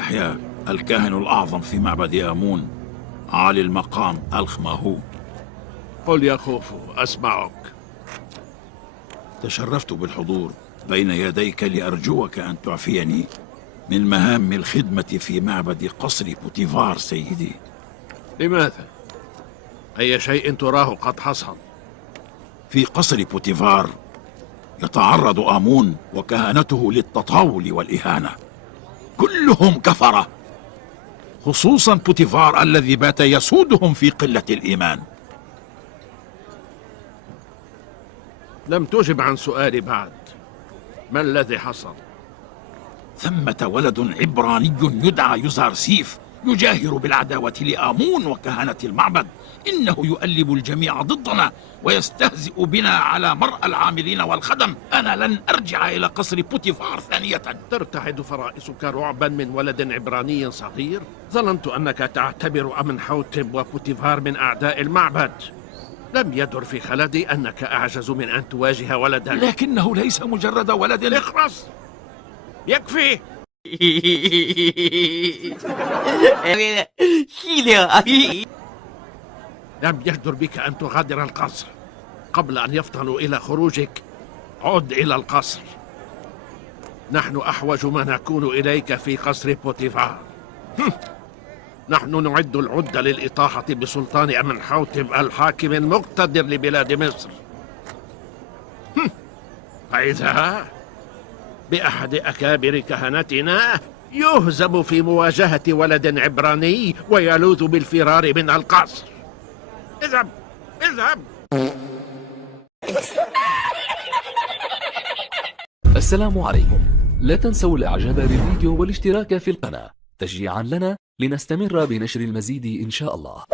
يحيى الكاهن الأعظم في معبد آمون، عالي المقام الخماهو. قل يا خوفو، أسمعك. تشرفت بالحضور بين يديك لأرجوك أن تعفيني من مهام الخدمة في معبد قصر بوتيفار سيدي. لماذا؟ أي شيء تراه قد حصل؟ في قصر بوتيفار يتعرض آمون وكهنته للتطاول والإهانة، كلهم كفرة، خصوصا بوتيفار الذي بات يسودهم في قلة الإيمان. لم تجب عن سؤالي بعد. ما الذي حصل؟ ثمة ولد عبراني يدعى يزارسيف يجاهر بالعداوة لآمون وكهنة المعبد. إنه يؤلب الجميع ضدنا ويستهزئ بنا على مرأى العاملين والخدم. أنا لن أرجع إلى قصر بوتيفار ثانية. ترتعد فرائسك رعبا من ولد عبراني صغير؟ ظننت أنك تعتبر أمنحوتب وبوتيفار من أعداء المعبد. لم يدر في خلدي أنك أعجز من أن تواجه ولدا. لكنه ليس مجرد ولد. اخرس، يكفي. لم يجدر بك أن تغادر القصر. قبل أن يفطنوا إلى خروجك عد إلى القصر. نحن أحوج ما نكون إليك في قصر بوتيفار. نحن نعد العدة للإطاحة بسلطان أمنحوتب الحاكم المقتدر لبلاد مصر. فإذا بأحد أكابر كهنتنا يهزم في مواجهة ولد عبراني ويلوذ بالفرار من القصر. اذهب اذهب. السلام عليكم. لا تنسوا الاعجاب بالفيديو والاشتراك في القناة تشجيعا لنا لنستمر بنشر المزيد إن شاء الله.